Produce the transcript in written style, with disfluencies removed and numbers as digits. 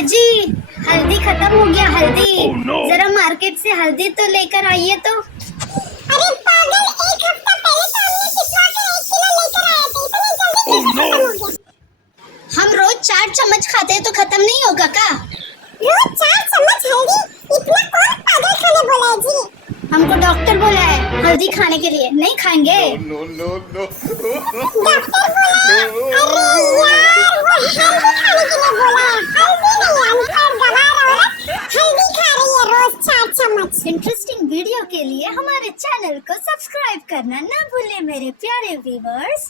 अजी, हल्दी खत्म हो गया। हल्दी जरा मार्केट से हल्दी तो लेकर आइए तो। अरे पागल, एक हफ्ता पहले तो हमने पिछवा के 1 किलो लेकर आए थे, इतनी जल्दी कैसे खत्म हो गया? हम रोज 4 चम्मच खाते हैं तो खत्म नहीं होगा का? रोज 4 चम्मच हल्दी? इतना कौन पागल खाने बोला है जी? हमको डॉक्टर बोला है हल्दी खाने के लिए। नहीं खाएंगे? डॉक्टर बोला? अरे यार, वो हल्दी खाने के लिए बोला है, हल्दी नहीं, अनपढ़ गवार औरत हल्दी खा रही है रोज 4 चम्मच। इंटरेस्टिंग वीडियो के लिए हमारे चैनल को सब्सक्राइब करना ना भूलें मेरे प्यारे व्यूअर्स।